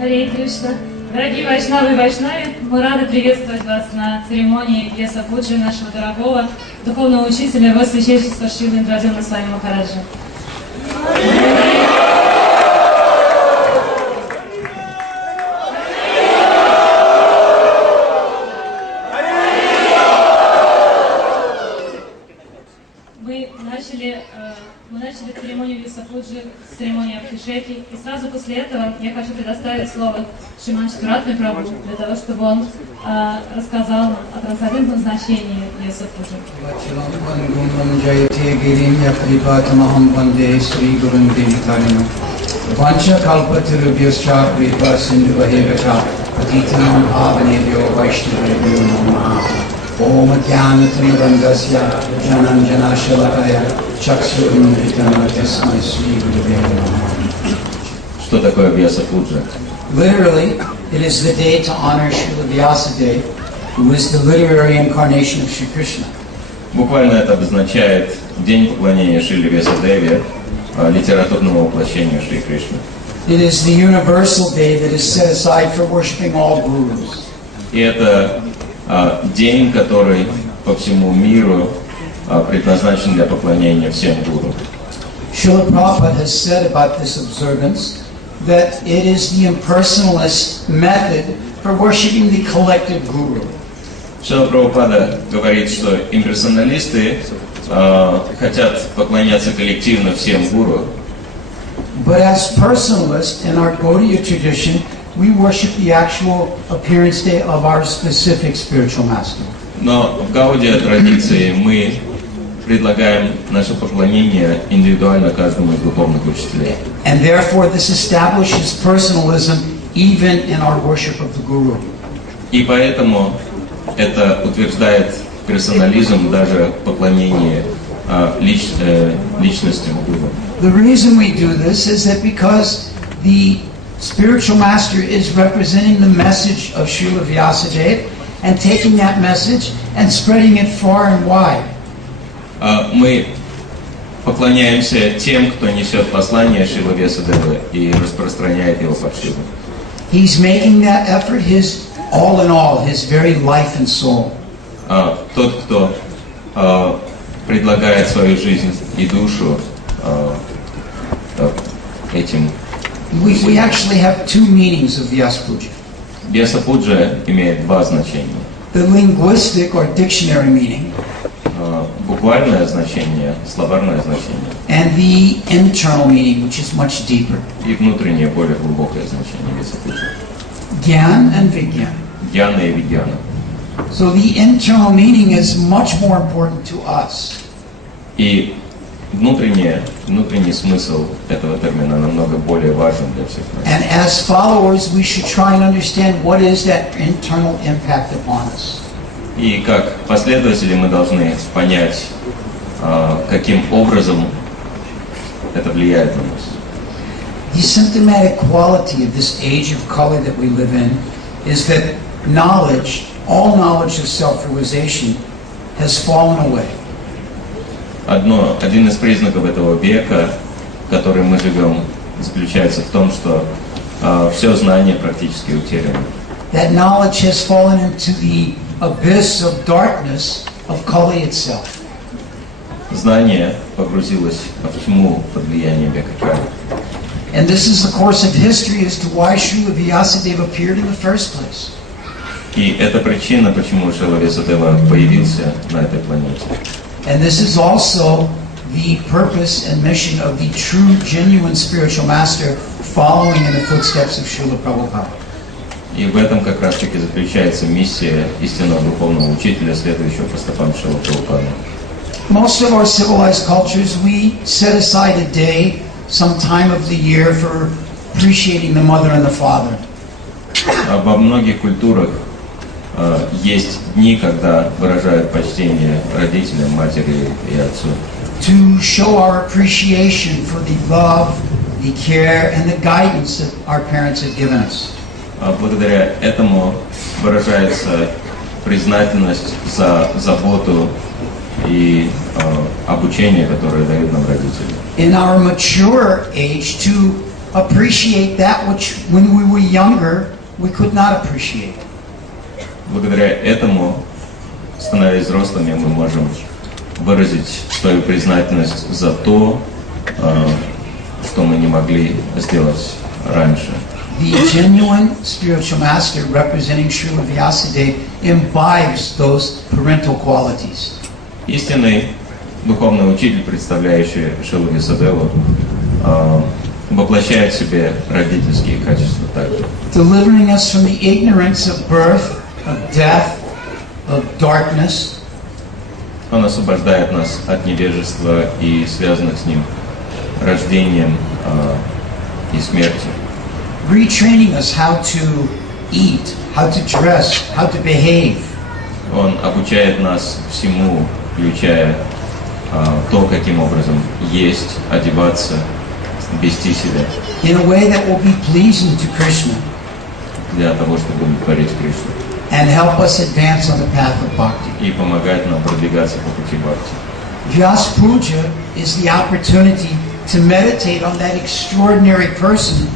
Харе Кришна. Дорогие вайшнавы и вайшнави, мы рады приветствовать вас на церемонии Вьяса Пуджи нашего дорогого духовного учителя Его Священства Шрилы Индрадевны с вами Махараджа. Мы начали церемонию Вьяса Пуджи с церемонии Абхишеки, и сразу после этого я хочу предоставить слово Шриман Чатуратме Прабху для того, чтобы он рассказал нам о трансцендентном значении Вьяса Пуджи. Om Jnanatamrandasya Jananjanashalakaya Chaksurunvitana Tasmai Sri Gurave Namaha. Что такое Вьяса Пуджа? Literally, it is the day to honor Srila Vyasadeva, who is the literary incarnation of Sri Krishna. Буквально это обозначает день поклонения Шриле Вьясадеве, литературному воплощению Шри Кришны. It is the universal day that is set aside for worshipping all gurus. И это день, который по всему миру предназначен для поклонения всем гуру. Srila Prabhupada has said about this observance that it is the impersonalist method for worshipping the collective guru. Шрила Прабхупада говорит, что имперсоналисты хотят поклоняться коллективно всем гуру. But as personalists in our Gaudiya tradition, we worship the actual appearance day of our specific spiritual master. Но в Гаудия традиции мы предлагаем наше поклонение индивидуально каждому из духовных учителей. And therefore this establishes personalism even in our worship of the Guru. И поэтому это утверждает персонализм даже в поклонении личностям гуру. The reason we do this is that because the spiritual master is representing the message of Srila Vyasadeva and taking that message and spreading it far and wide. Мы поклоняемся тем, кто несет послание Шрилы Вьясадевы и распространяет его повсюду. He's making that effort his all in all, his very life and soul. Тот, кто предлагает свою жизнь и душу этим. We actually have two meanings of Vyasa Puja. Вьяса Пуджа имеет два значения. The linguistic or dictionary meaning Буквальное значение, словарное значение. and the internal meaning, which is much deeper. И внутреннее, более глубокое значение Вьяса Пуджа. Gyan and Vigyan. Гьяна и Вигьяна. So the internal meaning is much more important to us. И внутренний смысл этого термина намного более важен для всех нас. And as followers, we should try and understand what is that internal impact upon us. И как последователи мы должны понять, каким образом это влияет на нас. The symptomatic quality of this age of color that we live in is that knowledge, all knowledge of self-realization, has fallen away. Один из признаков этого века, в котором мы живем, заключается в том, что все знание практически утеряно. That knowledge has fallen into the abyss of darkness of Kali itself. Знание погрузилось в тьму под влиянием века Кали. And this is the course of history as to why Srila Vyasadeva appeared in the first place. И это причина, почему Шрила Вьясадева появился на этой планете. And this is also the purpose and mission of the true, genuine spiritual master following in the footsteps of Srila Prabhupada. И в этом как раз таки заключается миссия истинного духовного учителя, следующего по стопам Шрилы Прабхупады. Most of our civilized cultures, we set aside a day, some time of the year, for appreciating the mother and the father. Во многих культурах есть дни, когда выражают почтение родителям, матери и отцу. To show our appreciation for the love, the care, and the guidance that our parents have given us. Благодаря этому выражается признательность за заботу и обучение, которое дают нам родители. In our mature age, to appreciate that which when we were younger we could not appreciate. Благодаря этому, становясь взрослыми, мы можем выразить свою признательность за то, что мы не могли сделать раньше. The genuine spiritual master representing Srila Vyasadeva imbibes those parental qualities. Истинный духовный учитель, представляющий Шрилу Вьясадеву, воплощает в себе родительские качества также. Delivering us from the ignorance of birth, of death, of darkness. Он освобождает нас от невежества и связанных с ним рождением и смертью. Retraining us how to eat, how to dress, how to behave. Он обучает нас всему, включая то, каким образом есть, одеваться, вести себя. In a way that will be pleasing to Krishna. Для того, чтобы удовлетворить Кришну. And help us advance on the path of bhakti. И помогает нам продвигаться по пути бхакти. Vyasa Puja is the opportunity to meditate on that extraordinary person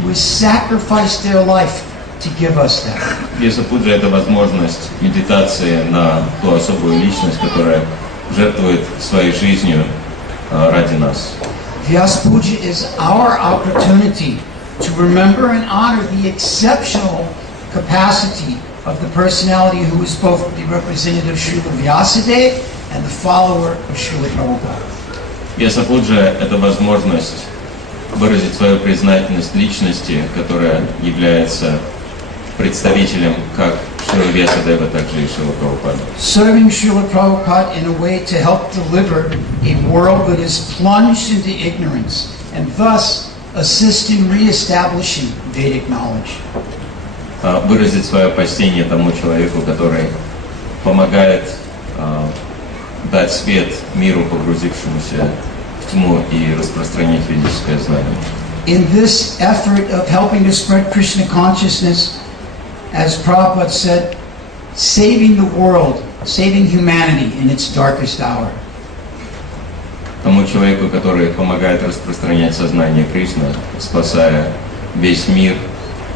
who has sacrificed their life to give us that. Вьяса Пуджа — это возможность медитации на ту особую личность, которая жертвует своей жизнью ради нас. Vyasa Puja is our opportunity to remember and honor the exceptional capacity of the personality who is both the representative of Srila Vyasadeva and the follower of Srila Prabhupada. Вьяса Пуджа — это возможность выразить свою признательность личности, которая является представителем как Шрила Вьясадева, так же и Шрила Прабхупады. Serving Srila Prabhupada in a way to help deliver a world that is plunged into ignorance and thus assist in re-establishing Vedic knowledge. Выразить свое почтение тому человеку, который помогает дать свет миру, погрузившемуся в тьму, и распространить ведическое знание. In this effort of helping to spread Krishna consciousness, as Prabhupada said, saving the world, saving humanity in its darkest hour. Тому человеку, который помогает распространять сознание Кришны, спасая весь мир,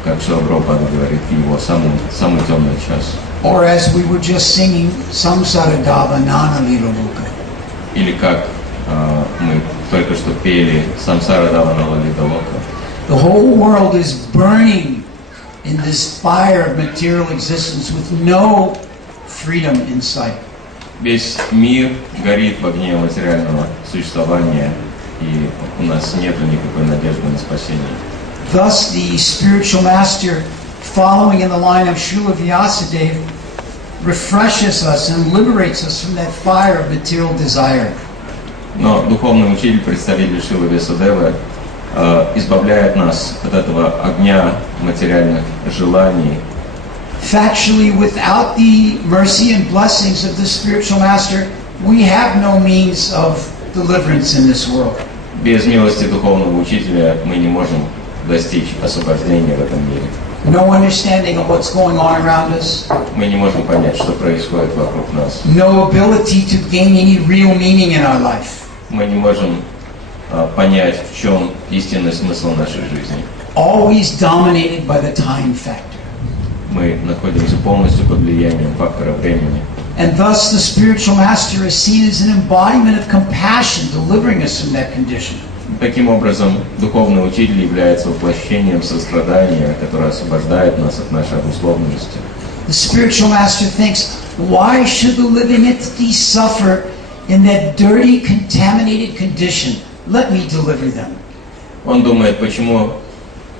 как Шрила Прабхупада говорит, в его самый темный час. Or as we were just singing, Samsara Dava Nana Lila Loka. Или как мы только что пели «Самсара Давана Лалита Лока». The whole world is burning in this fire of material existence with no freedom in sight. Весь мир горит в огне материального существования, и у нас нет никакой надежды на спасение. Thus, the spiritual master, following in the line of Srila Vyasadeva, refreshes us and liberates us from that fire of material desire. Но духовный учитель, представитель Шрилы Вьясадевы, избавляет нас от этого огня материальных желаний. Factually, without the mercy and blessings of the spiritual master, we have no means of deliverance in this world. Без милости духовного учителя мы не можем достичь освобождения в этом мире. No understanding of what's going on around us. Мы не можем понять, что происходит вокруг нас. No ability to gain any real meaning in our life. Мы не можем понять, в чем истинный смысл нашей жизни. Always dominated by the time factor. Мы находимся полностью под влиянием фактора времени. And thus the spiritual master is seen as an embodiment of compassion, delivering us from that condition. Таким образом, духовный учитель является воплощением сострадания, которое освобождает нас от нашей обусловленности. The spiritual master thinks, why should the living entity suffer in that dirty, contaminated condition? Let me deliver them. Он думает, почему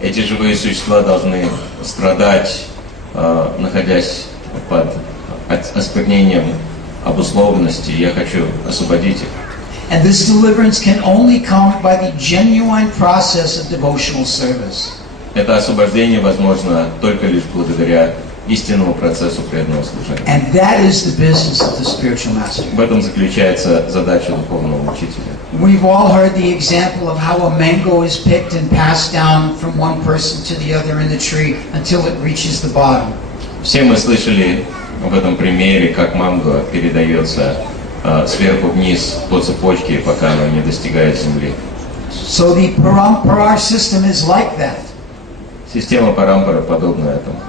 эти живые существа должны страдать, находясь под осквернением обусловленности. Я хочу освободить их. And this deliverance can only come by the genuine process of devotional service. Это освобождение возможно только лишь благодаря истинному процессу преданного служения. And that is the business of the spiritual master. В этом заключается задача духовного учителя. We've all heard the example of how a mango is picked and passed down from one person to the other in the tree until it reaches the bottom. Все мы слышали в этом примере, как манго передается сверху вниз по цепочке, пока оно не достигает земли. So the parampara system is like that. Система парампара подобна этому.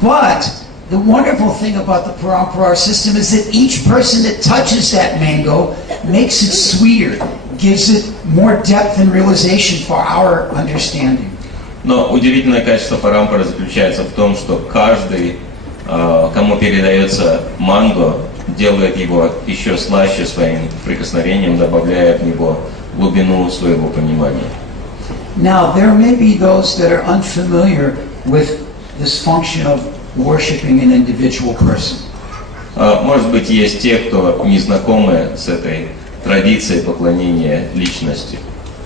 But the wonderful thing about the parampara system is that each person that touches that mango makes it sweeter, gives it more depth and realization for our understanding. Но удивительное качество парампары заключается в том, что каждый, кому передается манго, делает его еще слаще своим прикосновением, добавляя в него глубину своего понимания. Now, there may be those that are unfamiliar with this function of worshiping an individual person. Может быть, есть те, кто не знакомы с этой традицией поклонения личности.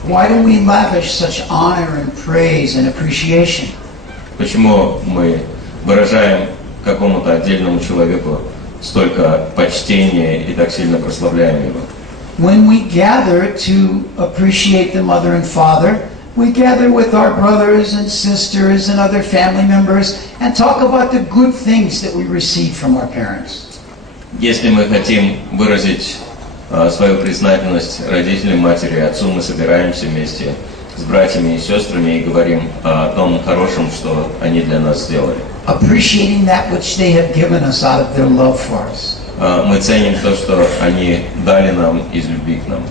Why do we lavish such honor and praise and appreciation? Почему мы выражаем какому-то отдельному человеку столько почтения и так сильно прославляем его? When we gather to appreciate the mother and father, we gather with our brothers and sisters and other family members and talk about the good things that we receive from our parents. Если мы хотим выразить свою признательность родителям, матери и отцу, мы собираемся вместе с братьями и сестрами и говорим о том хорошем, что они для нас сделали. Appreciating that which they have given us out of their love for us. Мы ценим то, что они дали нам из любви к нам.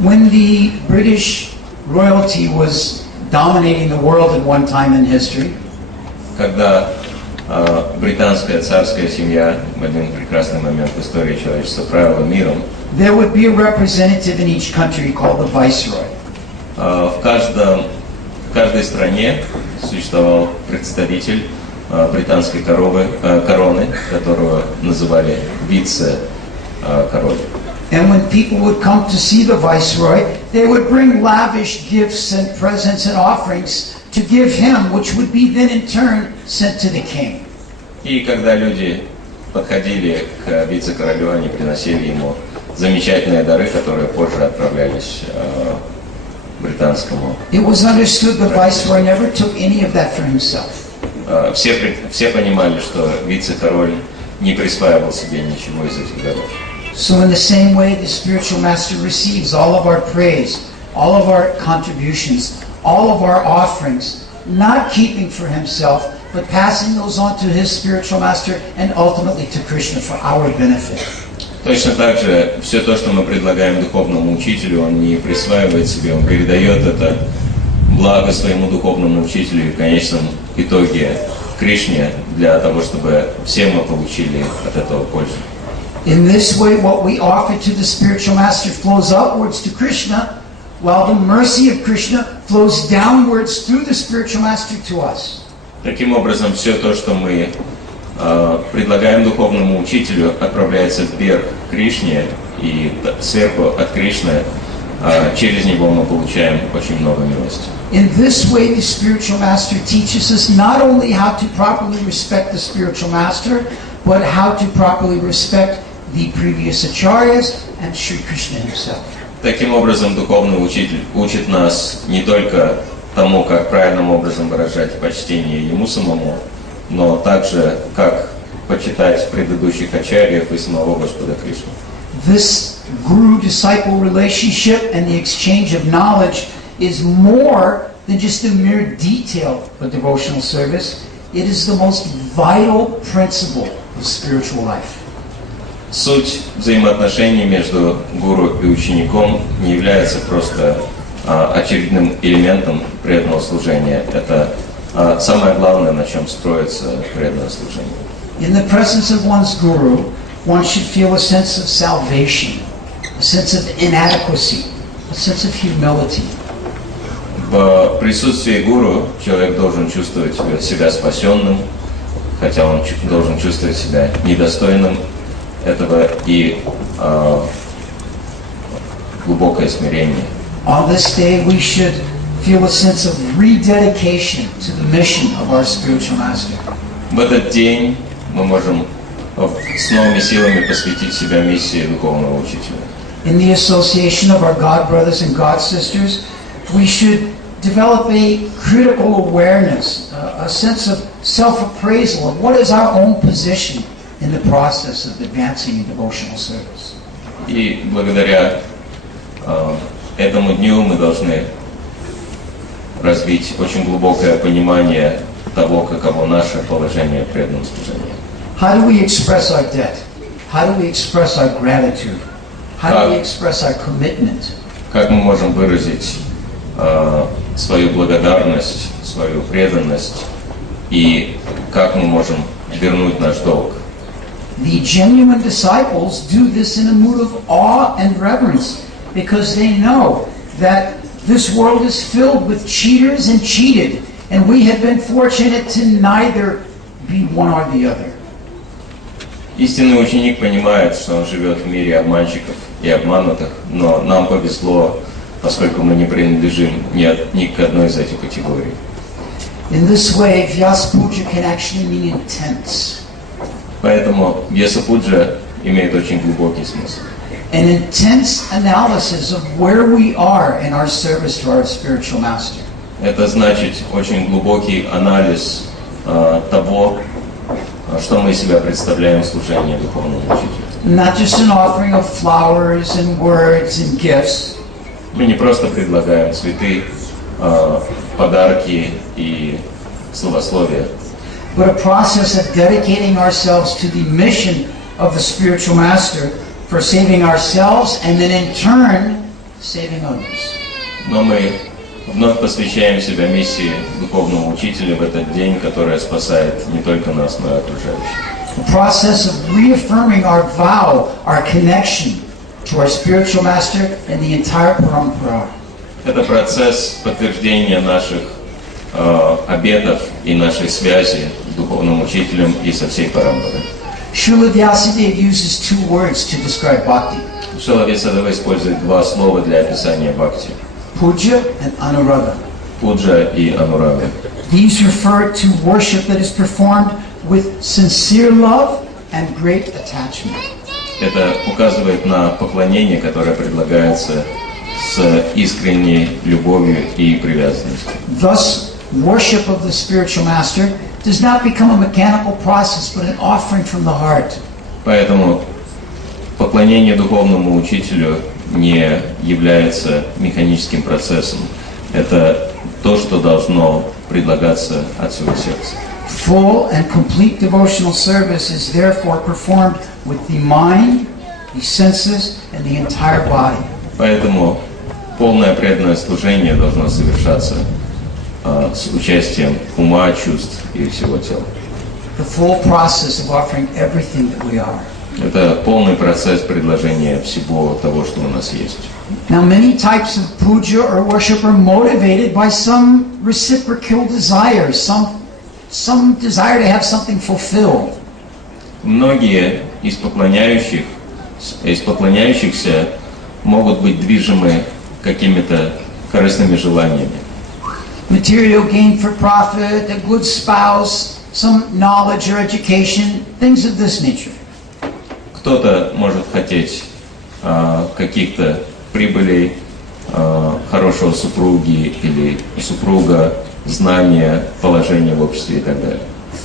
When the British royalty was dominating the world at one time in history, Когда британская царская семья в один прекрасный момент в истории человечества правила миром, there would be a representative in each country called the viceroy. в каждой стране существовал представитель британской короны, которого называли вице-король. And when people would come to see the viceroy, they would bring lavish gifts and presents and offerings to give him, which would be then in turn sent to the king. И когда люди подходили к вице-королю, они приносили ему замечательные дары, которые позже отправлялись британскому. It was understood the viceroy never took any of that for himself. Все понимали, что вице-король не присваивал себе ничего из этих даров. So in the same way, the spiritual master receives all of our praise, all of our contributions, all of our offerings, not keeping for himself, but passing those on to his spiritual master and ultimately to Krishna for our benefit. Точно так же все то, что мы предлагаем духовному учителю, он не присваивает себе, он передает это благо своему духовному учителю и в конечном итоге Кришне для того, чтобы все мы получили от этого пользу. In this way, what we offer to the spiritual master flows upwards to Krishna, while the mercy of Krishna flows downwards through the spiritual master to us. Таким образом, все то, что мы предлагаем духовному учителю, отправляется вверх к Кришне, и сверху от Кришны через него мы получаем очень много милости. In this way, the spiritual master teaches us not only how to properly respect the spiritual master, but how to properly respect the previous acharyas and Sri Krishna himself. Таким образом, духовный учитель учит нас не только тому, как правильным образом выражать почтение ему самому, но также как почитать предыдущих ачарьев и самого Господа Кришну. This guru-disciple relationship and the exchange of knowledge is more than just a mere detail of devotional service. It is the most vital principle of spiritual life. Суть взаимоотношений между гуру и учеником не является просто очередным элементом преданного служения. Это самое главное, на чем строится преданное служение. In the presence of one's guru, one should feel a sense of salvation, a sense of inadequacy, a sense of humility. В присутствии гуру человек должен чувствовать себя спасенным, хотя он должен чувствовать себя недостойным этого и глубокое смирение. On this day, we should feel a sense of rededication to the mission of our spiritual master. В этот день мы можем с новыми силами посвятить себя миссии духовного учителя. In the association of our God brothers and God sisters, we should develop a critical awareness, a sense of self-appraisal of what is our own position in the process of advancing in devotional service. И благодаря этому дню мы должны развить очень глубокое понимание того, каково наше положение в преданном служении. How do we express our debt? How do we express our gratitude? How do we express our commitment? Как мы можем выразить свою благодарность, свою преданность, и как мы можем вернуть наш долг? The genuine disciples do this in a mood of awe and reverence because they know that this world is filled with cheaters and cheated, and we have been fortunate to neither be one or the other. Истинный ученик понимает, что он живет в мире обманщиков и обманутых, но нам повезло, поскольку мы не принадлежим ни к одной из этих категорий. In this way, Vьяса Пуджи can actually mean intense. Поэтому Вьяса Пуджи имеет очень глубокий смысл. An intense analysis of where we are in our service to our spiritual master. Это значит очень глубокий анализ того, что мы из себя представляем в служении духовному учителю. Not just an offering of flowers and words and gifts. Мы не просто предлагаем цветы, подарки и словословия, but a process of dedicating ourselves to the mission of the spiritual master for saving ourselves and then in turn saving others. но мы вновь посвящаем себя миссии духовного учителя в этот день, которая спасает не только нас, но и окружающих. A process of reaffirming our vow, our connection to our spiritual master and the entire parampara. Это процесс подтверждения наших обетов и нашей связи с духовным учителем и со всей парампарой. Srila Vyasadeva uses two words to describe bhakti. Шрила Вьясадева использует два слова для описания бхакти. Puja and Anuradha. Пуджа и Анурага. These refer to worship that is performed with sincere love and great attachment. Это указывает на поклонение, которое предлагается с искренней любовью и привязанностью. Thus, worship of the spiritual master does not become a mechanical process, but an offering from the heart. Поэтому поклонение духовному учителю не является механическим процессом. Это то, что должно предлагаться от всего сердца. Full and complete devotional service is therefore performed with the mind, the senses, and the entire body. Поэтому полное преданное служение должно совершаться с участием ума, чувств и всего тела. The full process of offering everything that we are. Это полный процесс предложения всего того, что у нас есть. Now, many types of puja or worship are motivated by some reciprocal desires, some desire to have something fulfilled. Многие из поклоняющихся могут быть движимы какими-то корыстными желаниями. Material gain for profit, a good spouse, some knowledge or education, things of this nature. Кто-то может хотеть каких-то прибылей, хорошего супруги или супруга, знания, положения в обществе и так далее.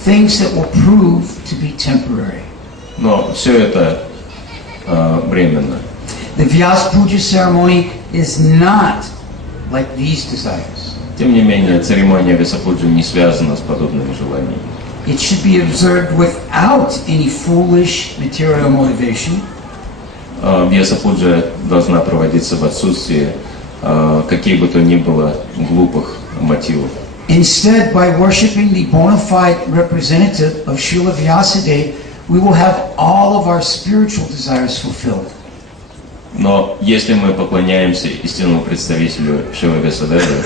Things that will prove to be temporary. Но все это временно. The Vьяsa Puja ceremony is not like these desires. Тем не менее, церемония Вьяса Пуджи не связана с подобными желаниями. It should be observed without any foolish material motivation. Вьяса Пуджа должна проводиться в отсутствии каких бы то ни было глупых мотивов. Instead, by worshiping the bona fide representative of Srila Vyasadeva, we will have all of our spiritual desires fulfilled. Но если мы поклоняемся истинному представителю Шрилы Вьясадевы,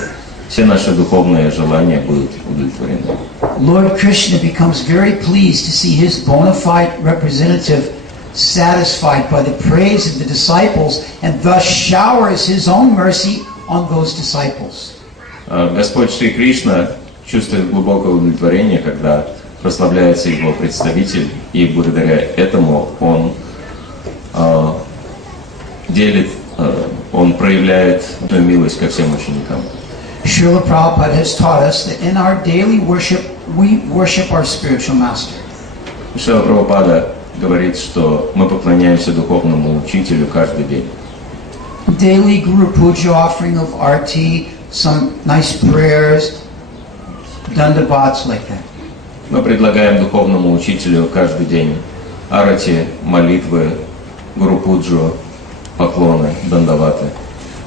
все наши духовные желания будут удовлетворены. Lord Krishna becomes very pleased to see his bona fide representative satisfied by the praise of the disciples and thus showers his own mercy on those disciples. Господь Шри Кришна чувствует глубокое удовлетворение, когда прославляется его представитель, и благодаря этому он он проявляет эту милость ко всем ученикам. Srila Prabhupada has taught us that in our daily worship, we worship our spiritual master. Шрила Прабхупада говорит, что мы поклоняемся духовному учителю каждый день. daily Guru Puja offering of arti, some nice prayers, dandavats like that. Мы предлагаем духовному учителю каждый день арати, молитвы, гуру пуджу, поклоны, дандаваты.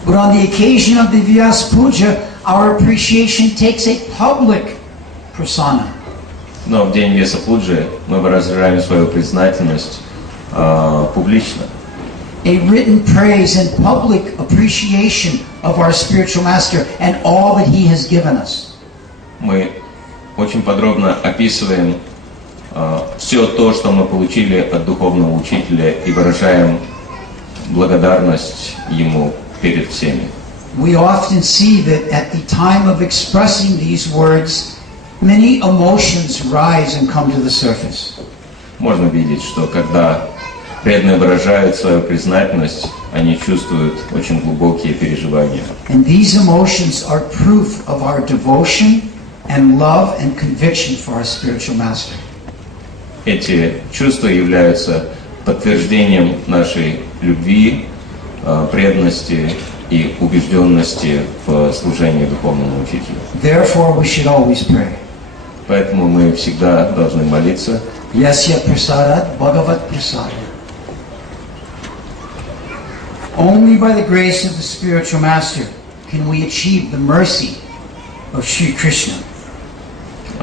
But on the occasion of the Vьяса Puja, our appreciation takes a public persona. Но в день Вьяса Пуджи мы выражаем свою признательность публично. A written praise and public appreciation of our spiritual master and all that he has given us. Мы очень подробно описываем все то, что мы получили от духовного учителя, и выражаем благодарность ему перед всеми. We often see that at the time of expressing these words, many emotions rise and come to the surface. Можно видеть, что когда преданные выражают свою признательность, они чувствуют очень глубокие переживания. And these emotions are proof of our devotion and love and conviction for our spiritual master. Эти чувства являются подтверждением нашей любви, преданности и убежденности в служении духовному учителю. Therefore, we should always pray. Поэтому мы всегда должны молиться. Yasya prasadat bhagavat prasad. Only by the grace of the spiritual master can we achieve the mercy of Sri Krishna.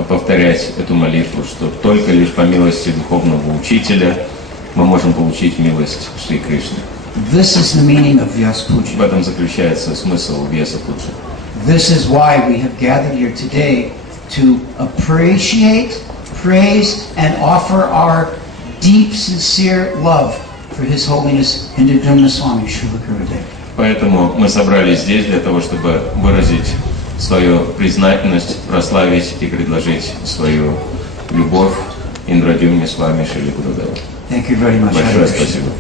Повторять эту молитву, что только лишь по милости духовного учителя мы можем получить милость Шри Кришны. This is the meaning of Vьяса Puja. В этом заключается смысл Вьяса Пуджи. This is why we have gathered here today to appreciate, praise, and offer our deep, sincere love for His Holiness Indradumna Swami Srila Gurudev. Поэтому мы собрались здесь для того, чтобы выразить свою признательность, прославить и предложить свою любовь Индрадюмне Свами Шрила Гурудеву. Thank you very much. Большое спасибо.